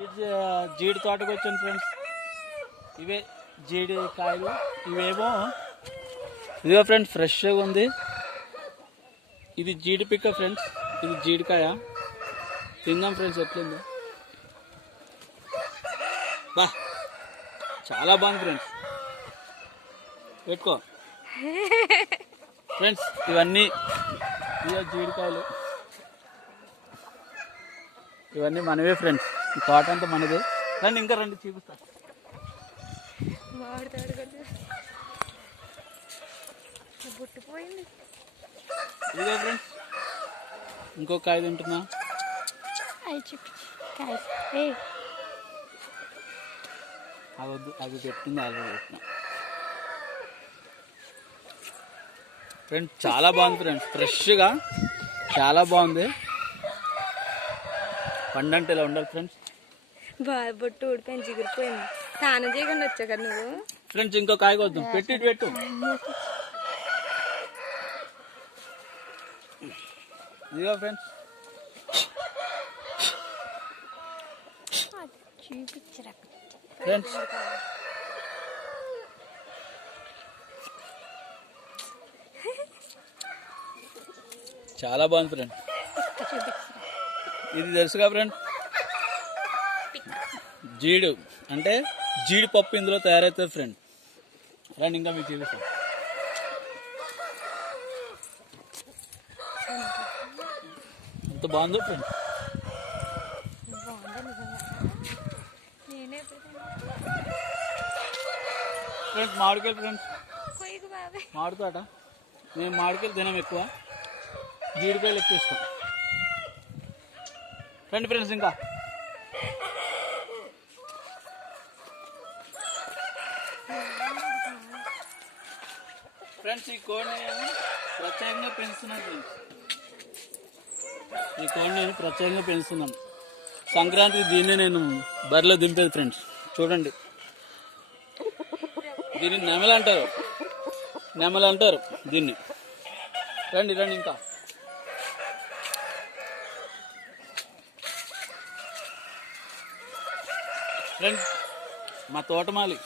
జీడి తోటకు వచ్చాను ఫ్రెండ్స్. ఇవే జీడి కాయలు. ఇవేమో ఇదిగో ఫ్రెండ్స్ ఫ్రెష్గా ఉంది. ఇది జీడి పిక్క ఫ్రెండ్స్. ఇది జీడికాయ. తిందాం ఫ్రెండ్స్ ఎట్లుందో. బా చాలా బాగుంది ఫ్రెండ్స్. పెట్టుకో ఫ్రెండ్స్. ఇవన్నీ ఇవో జీడికాయలు. ఇవన్నీ మనవే ఫ్రెండ్స్. ఈ తోట అంతా మనదే. రండి ఇంకా రండి చూపిస్తా. ఇదిగో ఫ్రెండ్స్ ఇంకో కాయ తింటున్నా. అవద్దు అవి పెట్టింది ఆల్రెడీ పెట్టినా ఫ్రెండ్స్. చాలా బాగుంది ఫ్రెండ్స్. ఫ్రెష్గా చాలా బాగుంది. పండంటే ఇలా ఉండాలి ఫ్రెండ్స్. బాగా బొట్టు ఊడిపోయింది, చిగురిపోయింది. స్నానం చేయకుండా వచ్చా కదా నువ్వు ఫ్రెండ్స్. ఇంకో కాయ కొద్దాం. పెట్టు పెట్టు. ఇదిగో ఫ్రెండ్స్. ఫ్రెండ్స్ చాలా బాగుంది ఫ్రెండ్. ఇది తెలుసుగా ఫ్రెండ్, జీడు అంటే జీడిపప్పు ఇందులో తయారవుతుంది ఫ్రెండ్. రండి ఇంకా మీకు చూపిస్తాను. ఎంత బాగుందో ఫ్రెండ్. ఫ్రెండ్స్ మామిడికాయలు ఫ్రెండ్స్. మామిడితోట. మేము మామిడికాయలు తినాం ఎక్కువ, జీడికాయలు ఎక్కువ ఇస్తాం. రండి ఫ్రెండ్స్ ఇంకా. ఫ్రెండ్స్ ఈ కోడిని ప్రత్యేకంగా పెంచుతున్నాను ఫ్రెండ్స్. ఈ కోడిని నేను ప్రత్యేకంగా పెంచుతున్నాను. సంక్రాంతికి దీన్ని నేను బరిలో దింపేది ఫ్రెండ్స్. చూడండి, దీన్ని నెమలి అంటారు, నెమలి అంటారు దీన్ని. రండి రండి ఇంకా. ఫ్రెండ్స్ మా తోటమాలి